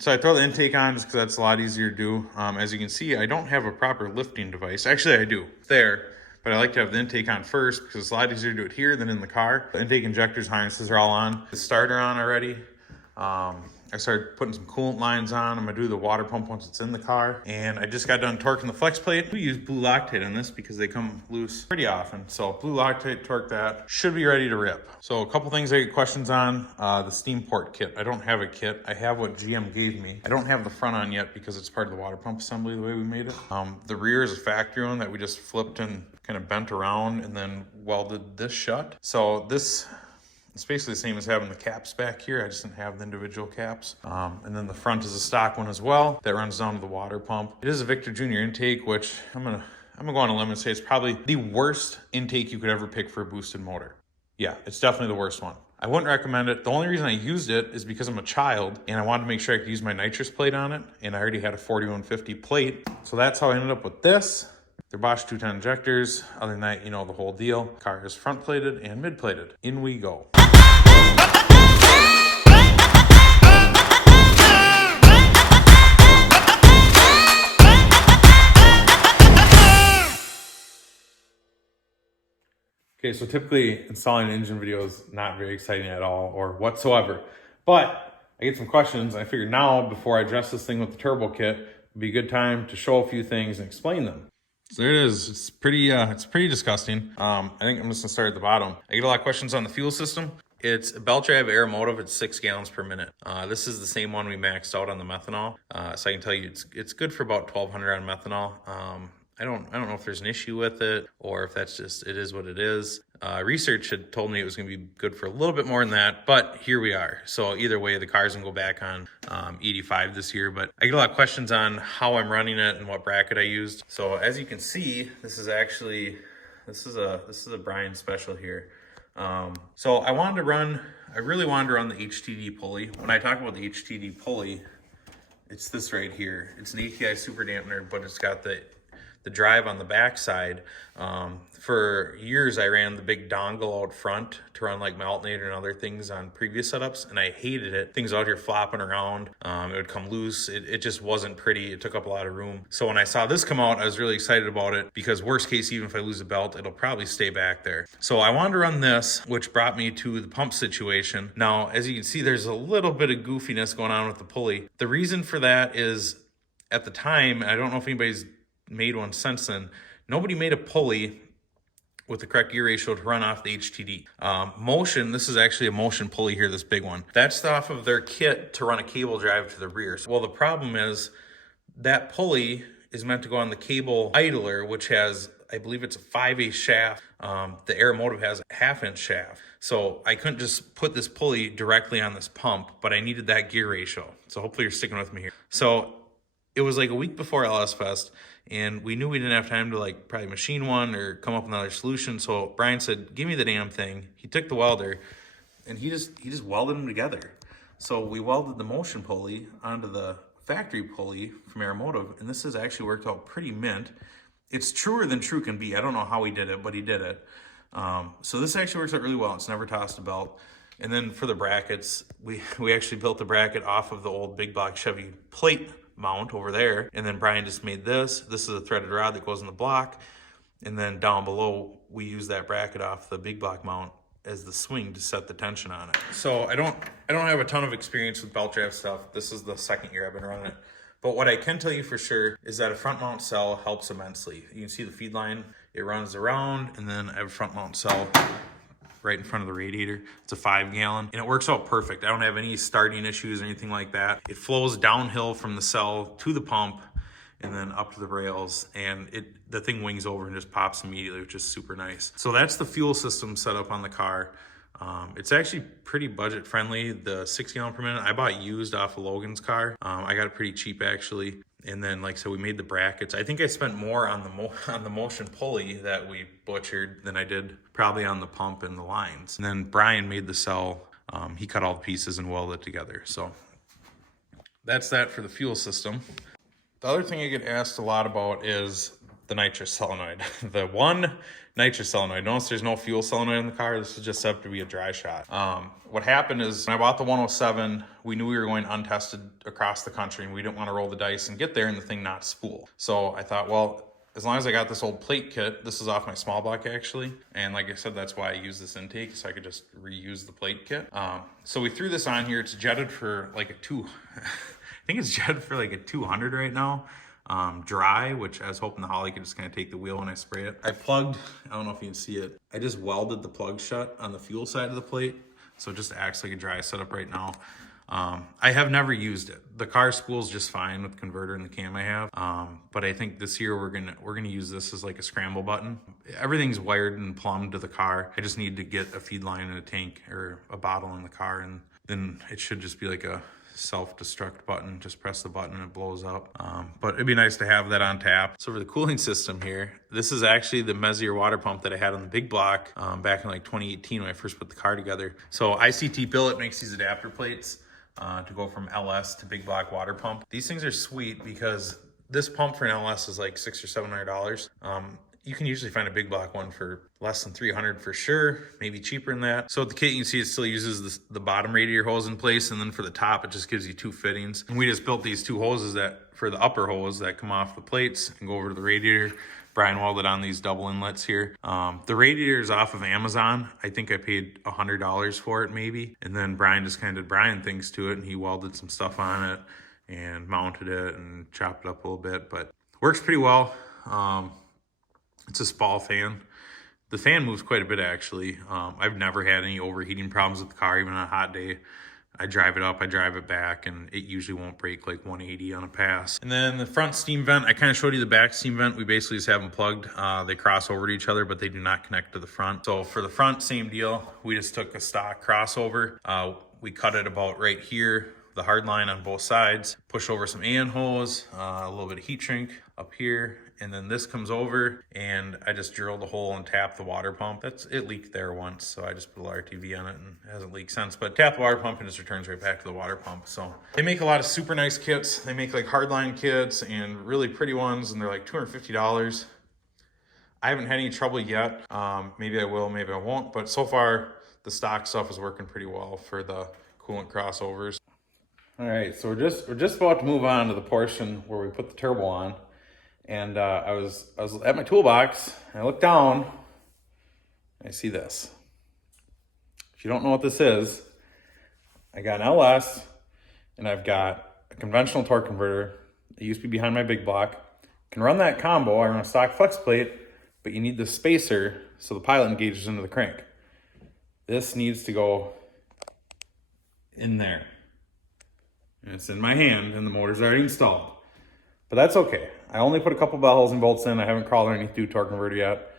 So I throw the intake on just because that's a lot easier to do. As you can see, I don't have a proper lifting device. Actually, I do there, but I like to have the intake on first because it's a lot easier to do it here than in the car. The intake injectors, harnesses are all on. The starter on already. I started putting some coolant lines on. I'm gonna do the water pump once it's in the car. And I just got done torquing the flex plate. We use blue Loctite on this because they come loose pretty often. So blue Loctite, torque that. Should be ready to rip. So a couple things I get questions on. The steam port kit. I don't have a kit. I have what GM gave me. I don't have the front on yet because it's part of the water pump assembly the way we made it. The rear is a factory one that we just flipped and kind of bent around and then welded this shut. So this, it's basically the same as having the caps back here. I just didn't have the individual caps. And then the front is a stock one as well that runs down to the water pump. It is a Victor Jr. intake, which I'm gonna go on a limb and say it's probably the worst intake you could ever pick for a boosted motor. Yeah, it's definitely the worst one. I wouldn't recommend it. The only reason I used it is because I'm a child and I wanted to make sure I could use my nitrous plate on it. And I already had a 4150 plate. So that's how I ended up with this. They're Bosch 210 injectors. Other than that, you know the whole deal. Car is front plated and mid plated. In we go. Okay, so typically installing an engine video is not very exciting at all or whatsoever. But I get some questions. And I figured now, before I address this thing with the turbo kit, would be a good time to show a few things and explain them. So there it is. It's pretty disgusting. I think I'm just gonna start at the bottom. I get a lot of questions on the fuel system. It's a belt drive Aeromotive. It's 6 gallons per minute. This is the same one we maxed out on the methanol. So I can tell you it's good for about 1,200 on methanol. I don't know if there's an issue with it or if that's just, it is what it is. Research had told me it was gonna be good for a little bit more than that, but here we are. So either way, the car's gonna go back on 85 this year, but I get a lot of questions on how I'm running it and what bracket I used. So as you can see, this is a Brian special here. So I really wanted to run the HTD pulley. When I talk about the HTD pulley, it's this right here. It's an ATI super dampener, but it's got the drive on the back side. For years, I ran the big dongle out front to run like Maltonator and other things on previous setups, and I hated it. Things out here flopping around, it would come loose. It just wasn't pretty. It took up a lot of room. So when I saw this come out, I was really excited about it because worst case, even if I lose a belt, it'll probably stay back there. So I wanted to run this, which brought me to the pump situation. Now, as you can see, there's a little bit of goofiness going on with the pulley. The reason for that is at the time, I don't know if anybody's made one since then, nobody made a pulley with the correct gear ratio to run off the HTD. Motion, this is actually a Motion pulley here, this big one. That's off of their kit to run a cable drive to the rear. Well, the problem is that pulley is meant to go on the cable idler, which has, I believe it's a 5/8 shaft. The Aeromotive has a 1/2 inch shaft. So I couldn't just put this pulley directly on this pump, but I needed that gear ratio. So hopefully you're sticking with me here. So it was like a week before LS Fest, and we knew we didn't have time to like probably machine one or come up with another solution. So Brian said, give me the damn thing. He took the welder and he just welded them together. So we welded the Motion pulley onto the factory pulley from Aeromotive, and this has actually worked out pretty mint. It's truer than true can be. I don't know how he did it, but he did it. So this actually works out really well. It's never tossed a belt. And then for the brackets, we actually built the bracket off of the old big block Chevy plate mount over there, and then Brian just made this is a threaded rod that goes in the block, and then down below we use that bracket off the big block mount as the swing to set the tension on it. So I don't have a ton of experience with belt drive stuff. This is the second year I've been running it, but what I can tell you for sure is that a front mount cell helps immensely. You can see the feed line, it runs around, and then I have a front mount cell right in front of the radiator. It's a 5 gallon and it works out perfect. I don't have any starting issues or anything like that. It flows downhill from the cell to the pump and then up to the rails, and the thing wings over and just pops immediately, which is super nice. So that's the fuel system set up on the car. It's actually pretty budget friendly. The 6 gallon per minute I bought used off of Logan's car. I got it pretty cheap actually. And then, like I said, we made the brackets. I think I spent more on the Motion pulley that we butchered than I did probably on the pump and the lines. And then Brian made the cell. He cut all the pieces and welded it together. So that's that for the fuel system. The other thing I get asked a lot about is the nitrous solenoid. The one nitrous solenoid. Notice there's no fuel solenoid in the car. This is just set up to be a dry shot. What happened is when I bought the 107, we knew we were going untested across the country and we didn't want to roll the dice and get there and the thing not spool. So I thought, well, as long as I got this old plate kit, this is off my small block actually. And like I said, that's why I use this intake, so I could just reuse the plate kit. So we threw this on here. It's jetted for like a I think it's jetted for like a 200 right now. Dry, which I was hoping the Holly could just kind of take the wheel when I spray it. I plugged, I don't know if you can see it. I just welded the plug shut on the fuel side of the plate. So it just acts like a dry setup right now. I have never used it. The car spools just fine with the converter and the cam I have. But I think this year we're gonna use this as like a scramble button. Everything's wired and plumbed to the car. I just need to get a feed line and a tank or a bottle in the car, and then it should just be like a self-destruct button. Just press the button and it blows up. But it'd be nice to have that on tap. So for the cooling system here, this is actually the Messier water pump that I had on the big block back in like 2018 when I first put the car together. So ICT Billet makes these adapter plates to go from LS to big block water pump. These things are sweet because this pump for an LS is like $600 or $700. You can usually find a big block one for less than 300 for sure, maybe cheaper than that. So with the kit, you can see it still uses the bottom radiator hose in place, and then for the top, it just gives you 2 fittings. And we just built these 2 hoses that for the upper hose that come off the plates and go over to the radiator. Brian welded on these double inlets here. The radiator is off of Amazon. I think I paid $100 for it maybe. And then Brian just kind of did Brian things to it, and he welded some stuff on it and mounted it and chopped it up a little bit, but works pretty well. It's a Spall fan. The fan moves quite a bit actually. I've never had any overheating problems with the car, even on a hot day. I drive it up, I drive it back, and it usually won't break like 180 on a pass. And then the front steam vent, I kind of showed you the back steam vent. We basically just have them plugged. They cross over to each other, but they do not connect to the front. So for the front, same deal. We just took a stock crossover. We cut it about right here, the hard line on both sides, push over some AN hose, a little bit of heat shrink up here, and then this comes over, and I just drilled a hole and tapped the water pump. It leaked there once, so I just put a little RTV on it, and it hasn't leaked since. But tap the water pump and it just returns right back to the water pump. So they make a lot of super nice kits. They make like hardline kits and really pretty ones, and they're like $250. I haven't had any trouble yet. Maybe I will, maybe I won't. But so far, the stock stuff is working pretty well for the coolant crossovers. All right, so we're just about to move on to the portion where we put the turbo on. And I was at my toolbox, and I looked down, and I see this. If you don't know what this is, I got an LS, and I've got a conventional torque converter. It used to be behind my big block. Can run that combo. I run a stock flex plate, but you need the spacer so the pilot engages into the crank. This needs to go in there. And it's in my hand, and the motor's already installed. But that's okay. I only put a couple bell holes and bolts in. I haven't crawled underneath the torque converter yet.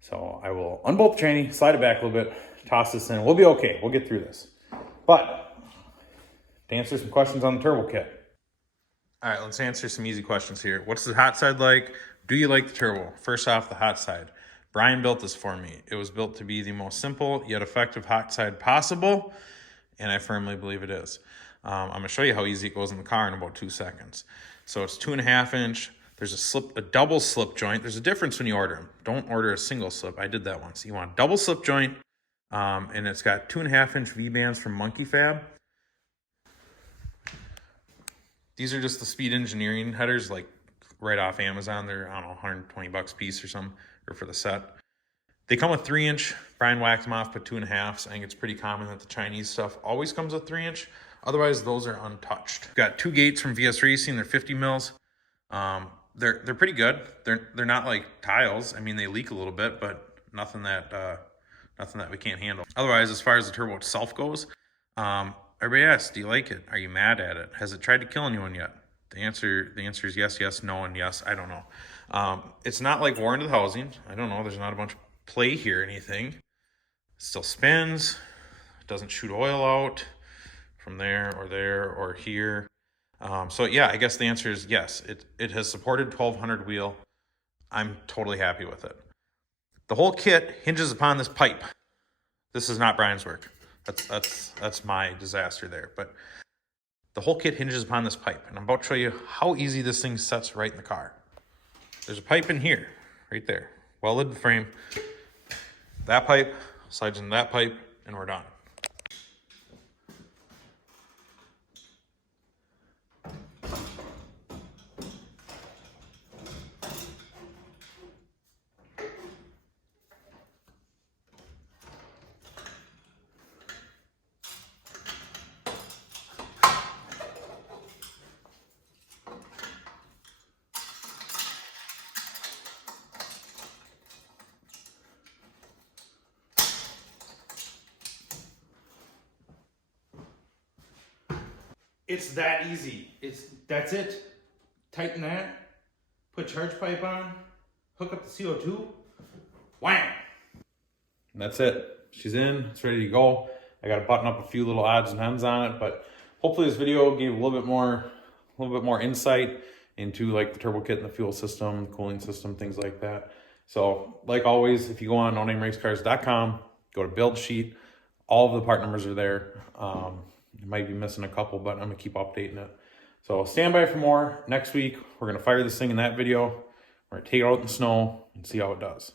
So I will unbolt the tranny, slide it back a little bit, toss this in. We'll be okay. We'll get through this. But to answer some questions on the turbo kit. All right, let's answer some easy questions here. What's the hot side like? Do you like the turbo? First off, the hot side. Brian built this for me. It was built to be the most simple yet effective hot side possible, and I firmly believe it is. I'm going to show you how easy it goes in the car in about 2 seconds. So it's 2.5 inch. There's a double slip joint. There's a difference when you order them. Don't order a single slip. I did that once. You want a double slip joint, and it's got 2.5 inch V-bands from Monkey Fab. These are just the Speed Engineering headers, like right off Amazon. They're, I don't know, 120 bucks a piece or something, or for the set. They come with 3 inch. Brian whacked them off, put 2.5s. I think it's pretty common that the Chinese stuff always comes with 3 inch. Otherwise, those are untouched. Got 2 gates from VS Racing. They're 50 mils. They're pretty good. They're not like tiles. I mean, they leak a little bit, but nothing that we can't handle. Otherwise, as far as the turbo itself goes, everybody asks, do you like it? Are you mad at it? Has it tried to kill anyone yet? The answer is yes, yes, no, and yes. I don't know. It's not like worn to the housing. I don't know. There's not a bunch of play here or anything. It still spins. It doesn't shoot oil out from there or here. So yeah, I guess the answer is yes. It has supported 1200 wheel. I'm totally happy with it. The whole kit hinges upon this pipe. This is not Brian's work. That's my disaster there. But the whole kit hinges upon this pipe, and I'm about to show you how easy this thing sets right in the car. there's a pipe in here, right there. Welded frame. That pipe slides into that pipe, and we're done. It's that easy. That's it. Tighten that, put charge pipe on, hook up the CO2, wham! And that's it. She's in, it's ready to go. I gotta button up a few little odds and ends on it, but hopefully this video gave a little bit more insight into like the turbo kit and the fuel system, cooling system, things like that. So like always, if you go on nonameracecars.com, go to build sheet, all of the part numbers are there. You might be missing a couple, but I'm gonna keep updating it. So stand by for more. Next week, we're gonna fire this thing in that video. We're gonna take it out in the snow and see how it does.